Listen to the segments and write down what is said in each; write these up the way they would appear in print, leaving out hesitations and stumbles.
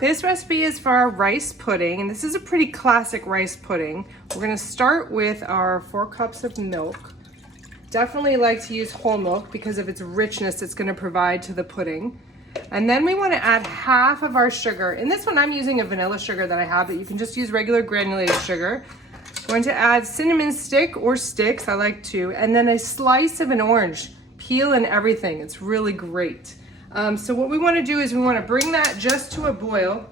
This recipe is for our rice pudding, and this is a pretty classic rice pudding. We're gonna start with our 4 cups of milk. Definitely like to use whole milk because of its richness it's gonna provide to the pudding. And then we wanna add half of our sugar. In this one, I'm using a vanilla sugar that I have, but you can just use regular granulated sugar. Going to add cinnamon stick or sticks, I like to, and then a slice of an orange, peel and everything. It's really great. So what we want to do is we want to bring that just to a boil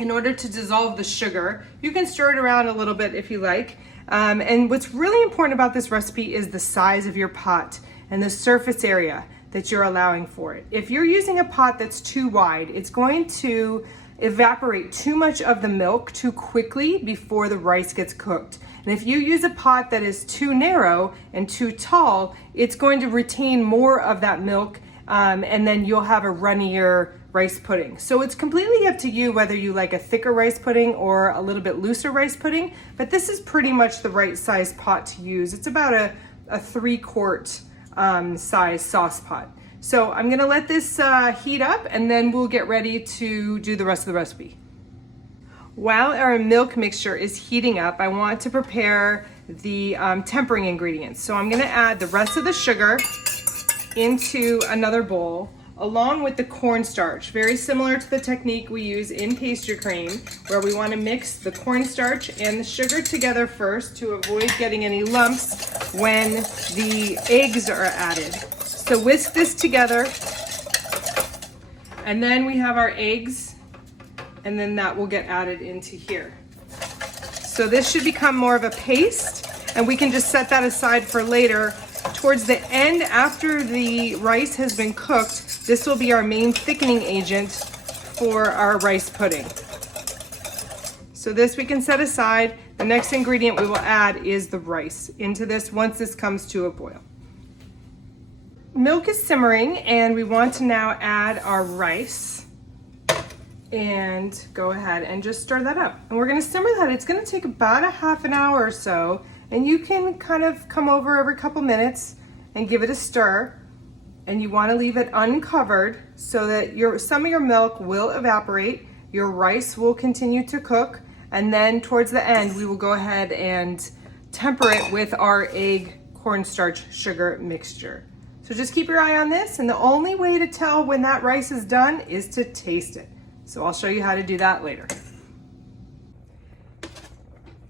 in order to dissolve the sugar. You can stir it around a little bit if you like. And what's really important about this recipe is the size of your pot and the surface area that you're allowing for it. If you're using a pot that's too wide, it's going to evaporate too much of the milk too quickly before the rice gets cooked. And if you use a pot that is too narrow and too tall, it's going to retain more of that milk, and then you'll have a runnier rice pudding. So it's completely up to you whether you like a thicker rice pudding or a little bit looser rice pudding, but this is pretty much the right size pot to use. It's about a 3-quart size sauce pot. So I'm gonna let this heat up, and then we'll get ready to do the rest of the recipe. While our milk mixture is heating up, I want to prepare the tempering ingredients. So I'm gonna add the rest of the sugar into another bowl, along with the cornstarch. Very similar to the technique we use in pastry cream, where we want to mix the cornstarch and the sugar together first to avoid getting any lumps when the eggs are added. So whisk this together, and then we have our eggs, and then that will get added into here. So this should become more of a paste, and we can just set that aside for later. Towards the end, after the rice has been cooked, this will be our main thickening agent for our rice pudding. So this we can set aside. The next ingredient we will add is the rice into this once this comes to a boil. Milk is simmering, and we want to now add our rice and go ahead and just stir that up. And we're gonna simmer that. It's gonna take about a half an hour or so, and you can kind of come over every couple minutes and give it a stir. And you wanna leave it uncovered so that some of your milk will evaporate, your rice will continue to cook, and then towards the end, we will go ahead and temper it with our egg cornstarch sugar mixture. So just keep your eye on this, and the only way to tell when that rice is done is to taste it. So I'll show you how to do that later.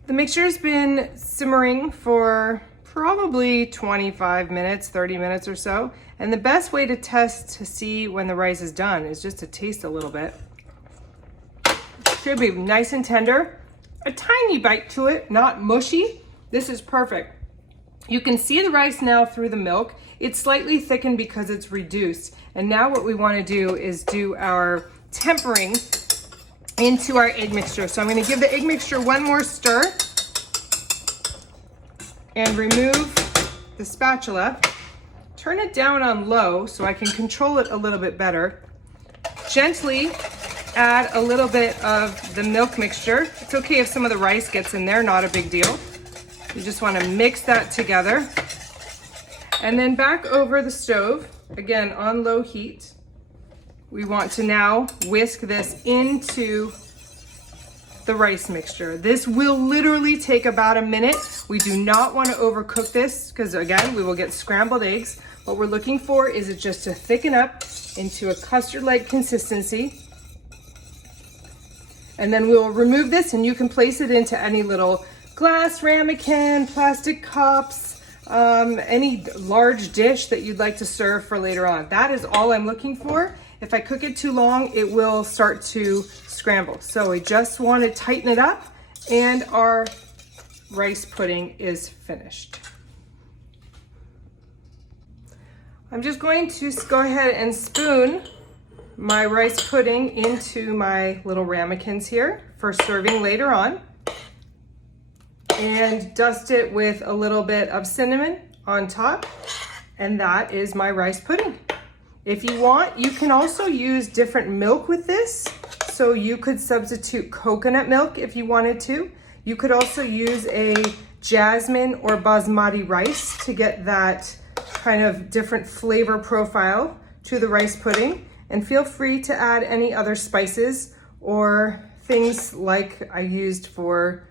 The mixture's been simmering for probably 25 minutes, 30 minutes or so. And the best way to test to see when the rice is done is just to taste a little bit. Should be nice and tender. A tiny bite to it, not mushy. This is perfect. You can see the rice now through the milk. It's slightly thickened because it's reduced. And now what we want to do is do our tempering into our egg mixture. So I'm going to give the egg mixture one more stir and remove the spatula. Turn it down on low so I can control it a little bit better. Gently add a little bit of the milk mixture. It's okay if some of the rice gets in there, not a big deal. You just want to mix that together. And then back over the stove, again on low heat. We want to now whisk this into the rice mixture. This will literally take about a minute. We do not want to overcook this because again, we will get scrambled eggs. What we're looking for is it just to thicken up into a custard-like consistency. And then we'll remove this, and you can place it into any little glass ramekin, plastic cups, any large dish that you'd like to serve for later on. That is all I'm looking for. If I cook it too long, it will start to scramble. So we just want to tighten it up, and our rice pudding is finished. I'm just going to go ahead and spoon my rice pudding into my little ramekins here for serving later on, and dust it with a little bit of cinnamon on top, and that is my rice pudding. If you want, you can also use different milk with this. So you could substitute coconut milk if you wanted to. You could also use a jasmine or basmati rice to get that kind of different flavor profile to the rice pudding. And feel free to add any other spices or things like I used for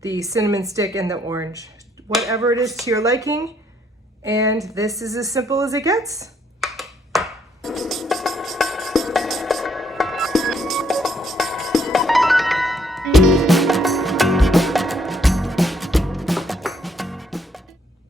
the cinnamon stick and the orange. Whatever it is to your liking, and this is as simple as it gets.